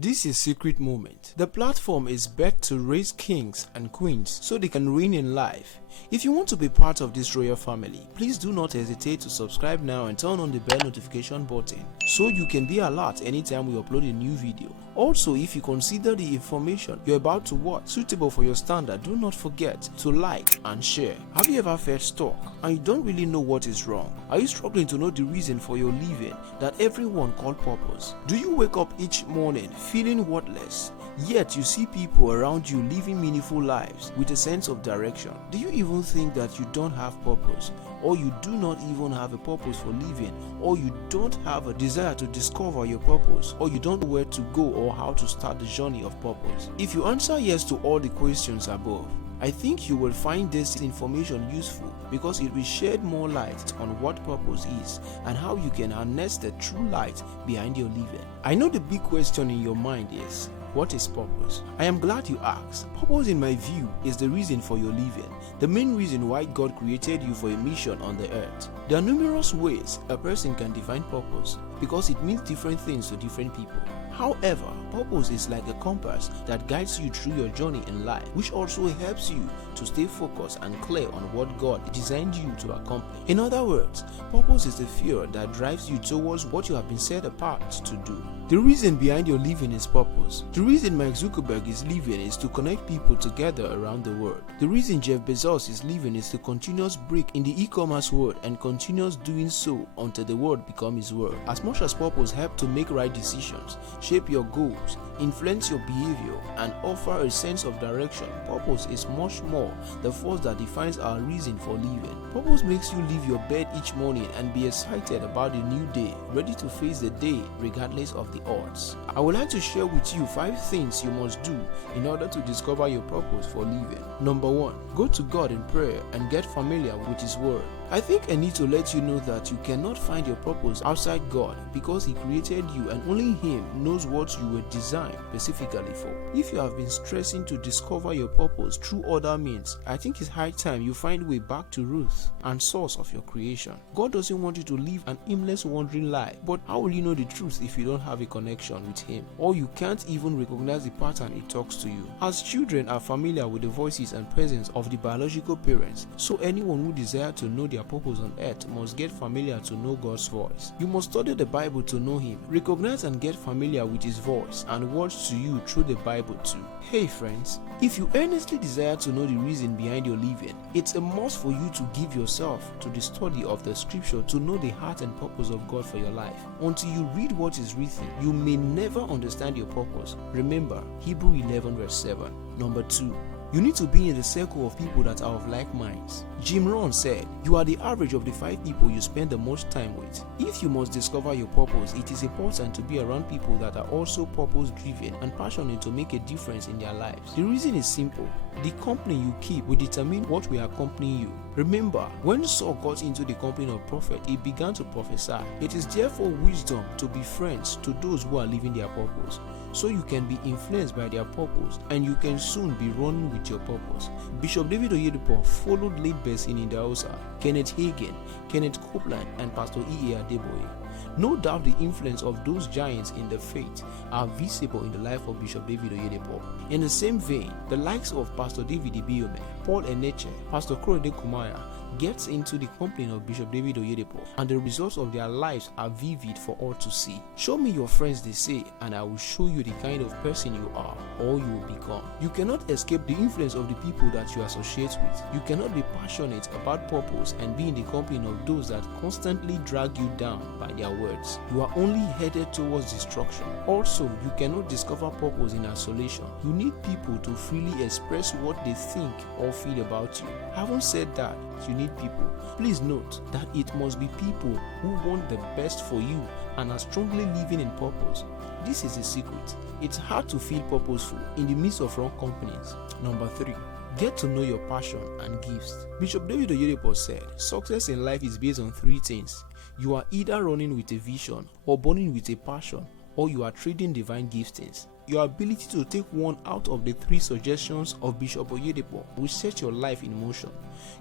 This is Secret Moment. The platform is bet to raise kings and queens so they can reign in life. If you want to be part of this royal family, please do not hesitate to subscribe now and turn on the bell notification button so you can be alert anytime we upload a new video. Also, if you consider the information you're about to watch suitable for your standard, do not forget to like and share. Have you ever felt stuck and you don't really know what is wrong? Are you struggling to know the reason for your living that everyone calls purpose? Do you wake up each morning feeling worthless, yet you see people around you living meaningful lives with a sense of direction? Do you even think that you don't have purpose, or you do not even have a purpose for living, or you don't have a desire to discover your purpose, or you don't know where to go or how to start the journey of purpose? If you answer yes to all the questions above, I think you will find this information useful because it will shed more light on what purpose is and how you can harness the true light behind your living. I know the big question in your mind is, what is purpose? I am glad you asked. Purpose, in my view, is the reason for your living, the main reason why God created you for a mission on the earth. There are numerous ways a person can define purpose because it means different things to different people. However, purpose is like a compass that guides you through your journey in life, which also helps you to stay focused and clear on what God designed you to accomplish. In other words, purpose is the fuel that drives you towards what you have been set apart to do. The reason behind your living is purpose. The reason Mark Zuckerberg is living is to connect people together around the world. The reason Jeff Bezos is living is to continuous break in the e-commerce world and continues doing so until the world becomes his world. As much as purpose helps to make right decisions, shape your goals, influence your behavior, and offer a sense of direction, purpose is much more the force that defines our reason for living. Purpose makes you leave your bed each morning and be excited about the new day, ready to face the day regardless of the odds. I would like to share with you 5 things you must do in order to discover your purpose for living. Number 1, go to God in prayer and get familiar with His Word. I think I need to let you know that you cannot find your purpose outside God because He created you and only Him knows what you were designed specifically for. If you have been stressing to discover your purpose through other means, I think it's high time you find way back to root and source of your creation. God doesn't want you to live an aimless wandering life, but how will you know the truth if you don't have a connection with Him, or you can't even recognize the pattern He talks to you? As children are familiar with the voices and presence of the biological parents, so anyone who desires to know their purpose on earth must get familiar to know God's voice. You must study the Bible to know Him, recognize and get familiar with His voice and words to you through the Bible too. Hey friends, if you earnestly desire to know the reason behind your living, it's a must for you to give yourself to the study of the scripture to know the heart and purpose of God for your life. Until you read what is written, you may never understand your purpose. Remember Hebrew 11 verse 7. Number 2, you need to be in the circle of people that are of like minds. Jim Rohn said, you are the average of the 5 people you spend the most time with. If you must discover your purpose, it is important to be around people that are also purpose-driven and passionate to make a difference in their lives. The reason is simple. The company you keep will determine what will accompany you. Remember, when Saul got into the company of prophet, he began to prophesy. It is therefore wisdom to be friends to those who are living their purpose, so you can be influenced by their purpose and you can soon be running with your purpose. Bishop David Oyedepo followed late Bessie Idahosa, Kenneth Hagin, Kenneth Copeland, and Pastor E.A. Adeboye. No doubt the influence of those giants in the faith are visible in the life of Bishop David Oyedepo. In the same vein, the likes of Pastor David Ibiome, Paul Eneche, Pastor Korede Kumaya gets into the company of Bishop David Oyedepo, and the results of their lives are vivid for all to see. Show me your friends, they say, and I will show you the kind of person you are or you will become. You cannot escape the influence of the people that you associate with. You cannot be passionate about purpose and be in the company of those that constantly drag you down by their words. You are only headed towards destruction. Also, you cannot discover purpose in isolation. You need people to freely express what they think or feel about you. Having said that, you need people. Please note that it must be people who want the best for you and are strongly living in purpose. This is a secret. It's hard to feel purposeful in the midst of wrong companies. Number 3, get to know your passion and gifts. Bishop David Oyedepo said, success in life is based on 3 things. You are either running with a vision or burning with a passion, or you are trading divine giftings. your ability to take one out of the 3 suggestions of Bishop Oyedepo will set your life in motion.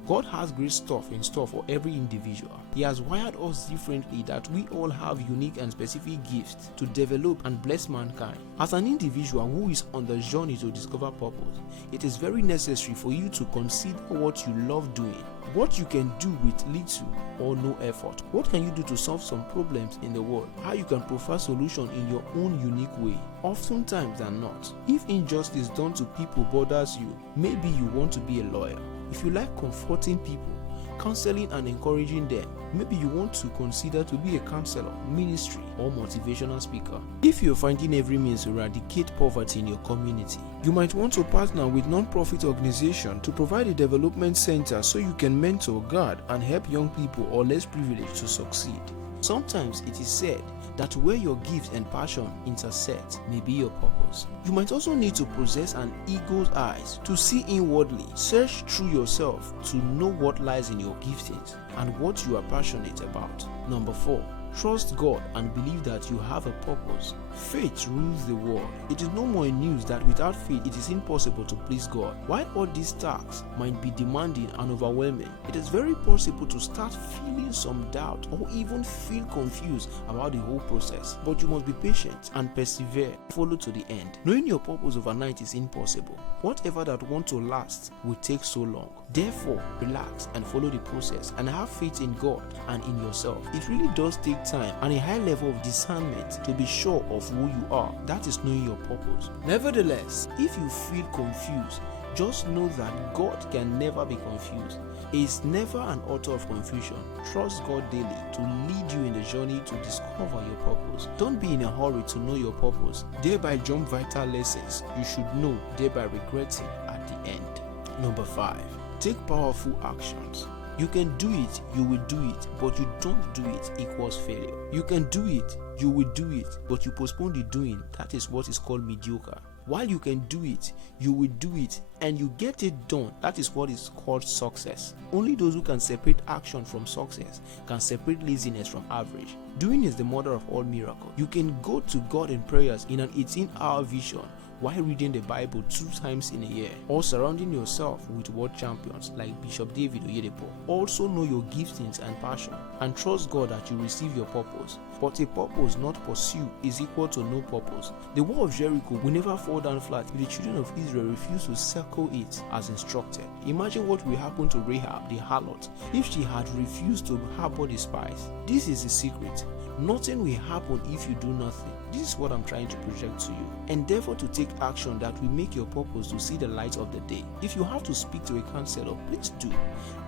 God has great stuff in store for every individual. He has wired us differently that we all have unique and specific gifts to develop and bless mankind. As an individual who is on the journey to discover purpose, it is very necessary for you to consider what you love doing, what you can do with little or no effort, what can you do to solve some problems in the world, how you can provide solution in your own unique way. Oftentimes than not, if injustice done to people bothers you, maybe you want to be a lawyer. If you like comforting people, counseling and encouraging them, maybe you want to consider to be a counselor, ministry or motivational speaker. If you're finding every means to eradicate poverty in your community, you might want to partner with non-profit organization to provide a development center so you can mentor, guide and help young people or less privileged to succeed. Sometimes it is said that where your gifts and passion intersect may be your purpose. You might also need to possess an eagle's eyes to see inwardly, search through yourself to know what lies in your giftings and what you are passionate about. Number 4. Trust God and believe that you have a purpose. Faith rules the world. It is no more news that without faith it is impossible to please God. While all these tasks might be demanding and overwhelming, it is very possible to start feeling some doubt or even feel confused about the whole process. But you must be patient and persevere. Follow to the end. Knowing your purpose overnight is impossible. Whatever that wants to last will take so long. Therefore, relax and follow the process and have faith in God and in yourself. It really does take time and a high level of discernment to be sure of who you are. That is knowing your purpose. Nevertheless, if you feel confused, just know that God can never be confused. He is never an author of confusion. Trust God daily to lead you in the journey to discover your purpose. Don't be in a hurry to know your purpose, thereby jump vital lessons you should know, thereby regretting at the end. Number 5. Take powerful actions. You can do it, you will do it, but you don't do it equals failure. You can do it, you will do it, but you postpone the doing. That is what is called mediocre. While you can do it, you will do it, and you get it done. That is what is called success. Only those who can separate action from success can separate laziness from average. Doing is the mother of all miracles. You can go to God in prayers in an 18-hour vision while reading the Bible 2 times in a year, or surrounding yourself with world champions like Bishop David Oyedepo. Also know your giftings and passion, and trust God that you receive your purpose. But a purpose not pursued is equal to no purpose. The wall of Jericho will never fall down flat if the children of Israel refuse to circle it as instructed. Imagine what will happen to Rahab the harlot if she had refused to harbor the spies. This is the secret. Nothing will happen if you do nothing. This is what I'm trying to project to you. Endeavor to take action that will make your purpose to see the light of the day. If you have to speak to a counselor, please do.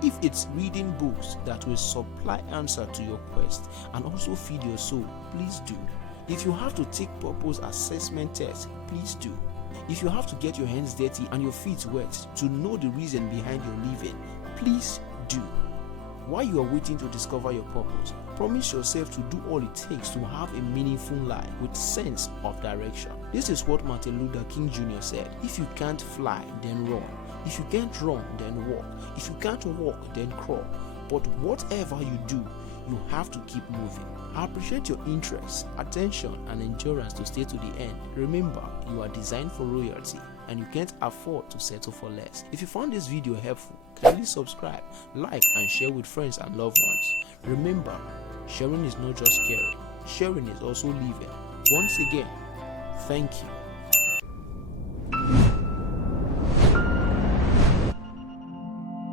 If it's reading books that will supply answer to your quest and also feed your soul, please do. If you have to take purpose assessment tests, please do. If you have to get your hands dirty and your feet wet to know the reason behind your living, please do. While you are waiting to discover your purpose, promise yourself to do all it takes to have a meaningful life with sense of direction. This is what Martin Luther King Jr. said. If you can't fly, then run. If you can't run, then walk. If you can't walk, then crawl. But whatever you do, you have to keep moving. I appreciate your interest, attention, and endurance to stay to the end. Remember, you are designed for royalty, and you can't afford to settle for less. If you found this video helpful, kindly subscribe, like, and share with friends and loved ones. Remember, sharing is not just caring, sharing is also living. Once again, thank you.